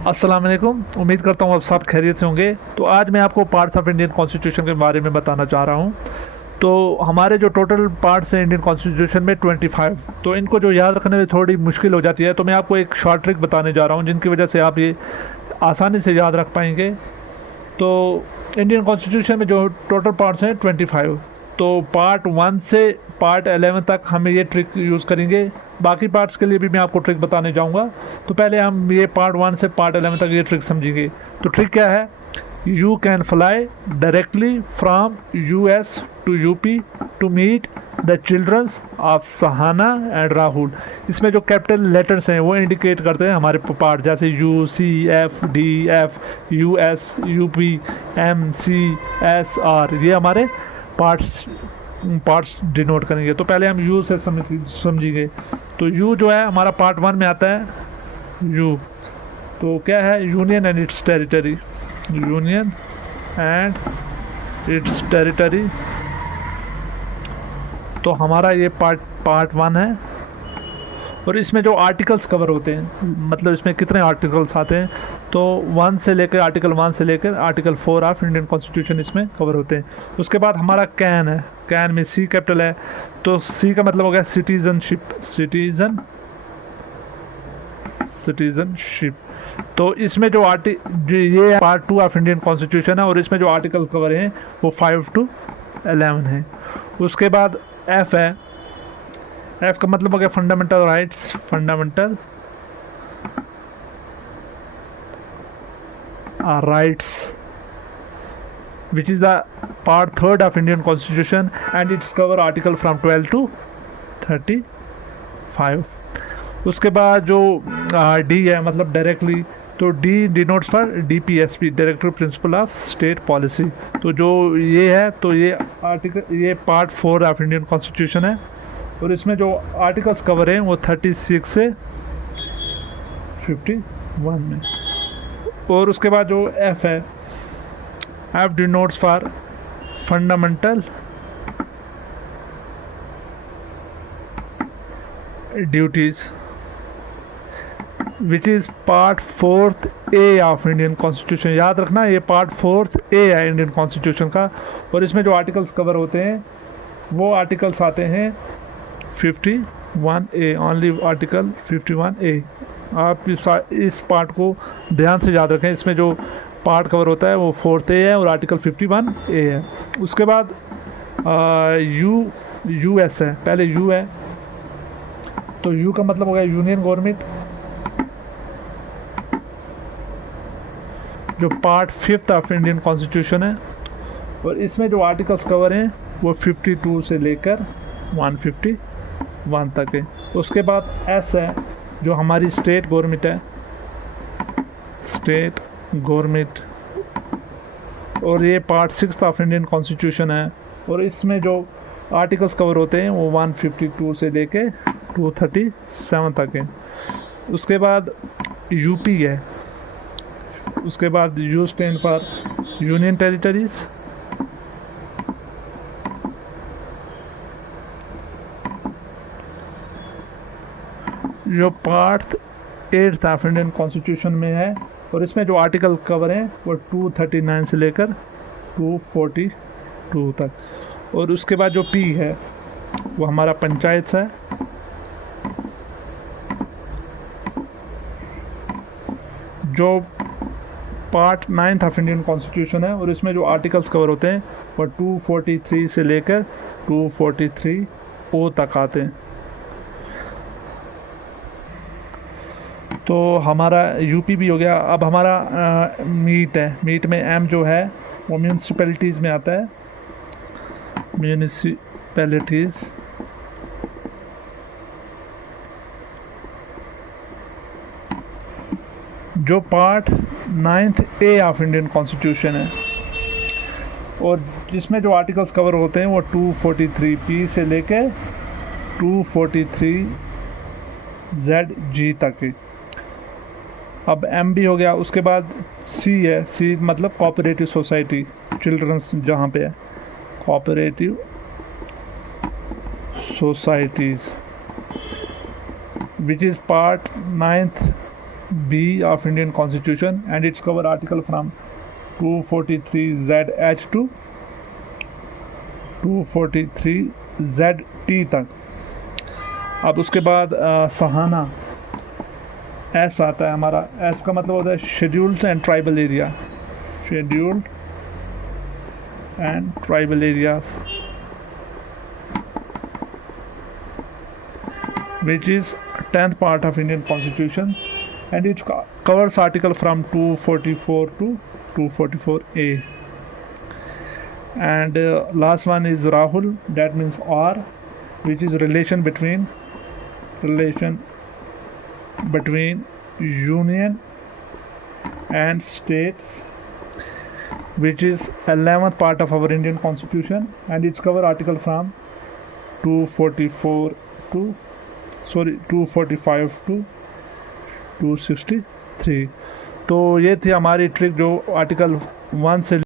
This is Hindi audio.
अस्सलाम वालेकुम। उम्मीद करता हूँ आप सब खैरियत से होंगे। तो आज मैं आपको पार्ट्स ऑफ इंडियन कॉन्स्टिट्यूशन के बारे में बताना चाह रहा हूँ। तो हमारे जो टोटल पार्ट्स हैं इंडियन कॉन्स्टिट्यूशन में 25, तो इनको जो याद रखने में थोड़ी मुश्किल हो जाती है। तो मैं आपको एक शॉर्ट ट्रिक बताने जा रहा हूँ जिनकी वजह से आप ये आसानी से याद रख पाएंगे। तो इंडियन कॉन्स्टिट्यूशन में जो टोटल पार्ट्स हैं 25, तो पार्ट 1 से पार्ट 11 तक हम ये ट्रिक यूज़ करेंगे। बाकी पार्ट्स के लिए भी मैं आपको ट्रिक बताने जाऊंगा। तो पहले हम ये पार्ट 1 से पार्ट 11 तक ये ट्रिक समझेंगे। तो ट्रिक क्या है? You can fly directly from US to UP to meet the childrens of Sahana and Rahul. इसमें जो कैपिटल लेटर्स हैं वो इंडिकेट करते हैं हमारे पार्ट, जैसे UCFDF US UP MCSR, ये हमारे पार्ट्स डिनोट करेंगे। तो पहले हम यू से समझेंगे। तो यू जो है हमारा पार्ट 1 में आता है यू। तो क्या है? Union and it's territory. Union and it's territory. तो हमारा ये पार्ट 1 है। और इसमें जो आर्टिकल्स कवर होते हैं, मतलब इसमें कितने आर्टिकल्स आते हैं, तो 1 से लेकर आर्टिकल 1 से लेकर आर्टिकल 4 ऑफ इंडियन कॉन्स्टिट्यूशन इसमें कवर होते हैं। उसके बाद हमारा कैन है। कैन में सी कैपिटल है, तो सी का मतलब हो गया सिटीजनशिप। सिटीजनशिप। तो इसमें जो ये पार्ट 2 ऑफ इंडियन कॉन्स्टिट्यूशन है और इसमें जो आर्टिकल कवर हैं वो 5 to 11 है। उसके बाद एफ है। एफ का मतलब हो गया fundamental rights. Fundamental rights which is the part 3 of Indian constitution and its cover article from 12 to 35। उसके बाद जो डी है, मतलब डायरेक्टली, तो D denotes for DPSP, director principle of state policy. तो जो ये है, तो ये पार्ट 4 ऑफ इंडियन कॉन्स्टिट्यूशन है और इसमें जो आर्टिकल्स कवर हैं वो 36 से 51 में। और उसके बाद जो एफ है, F denotes for fundamental duties which is part 4th A of Indian constitution. याद रखना, ये पार्ट 4th A है इंडियन कॉन्स्टिट्यूशन का। और इसमें जो आर्टिकल्स कवर होते हैं वो आर्टिकल्स आते हैं 51A, ओनली आर्टिकल 51A। आप इस पार्ट को ध्यान से याद रखें। इसमें जो पार्ट कवर होता है वो 4th A है और आर्टिकल 51A है। उसके बाद US है। पहले U है, तो U का मतलब हो गया यूनियन गवर्नमेंट। जो part 5th of Indian constitution है और इसमें जो आर्टिकल्स कवर हैं वो 52 से लेकर 151 तक है। उसके बाद एस है, जो हमारी स्टेट गवर्नमेंट है। स्टेट गवर्नमेंट, और ये part 6th of Indian constitution है और इसमें जो आर्टिकल्स कवर होते हैं वो 152 से लेके 237 तक है। उसके बाद यूपी है। उसके बाद U stand for union territories. जो part 8th of Indian constitution में है और इसमें जो आर्टिकल कवर हैं वो 239 से लेकर 242 तक। और उसके बाद जो पी है वो हमारा पंचायत है। जो part 9th of Indian constitution है और इसमें जो आर्टिकल्स कवर होते हैं वो 243 से लेकर 243O तक आते हैं। तो हमारा यूपी भी हो गया। अब हमारा मीट है। मीट में एम जो है वो म्यूनसिपैलिटीज़ में आता है। म्यूनसिपैलिटीज़। जो part 9th A of Indian constitution है और जिसमें जो आर्टिकल्स कवर होते हैं वो 243P से लेके 243ZG तक है। अब एम भी हो गया। उसके बाद सी है। सी मतलब कोऑपरेटिव सोसाइटी, चिल्ड्रंस जहाँ पे है, cooperative societies which is part 9th B of Indian Constitution, and it's cover article from 243ZH to 243ZT तक। अब उसके बाद सहाना एस आता है हमारा। एस का मतलब होता है scheduled and tribal area, scheduled and tribal areas, which is 10th part of Indian Constitution, and it covers article from 244 to 244A. And last one is Rahul, that means R, which is relation between union and states, which is 11th part of our Indian Constitution, and it's cover article from 245 to 263। तो ये थी हमारी ट्रिक जो आर्टिकल 1 से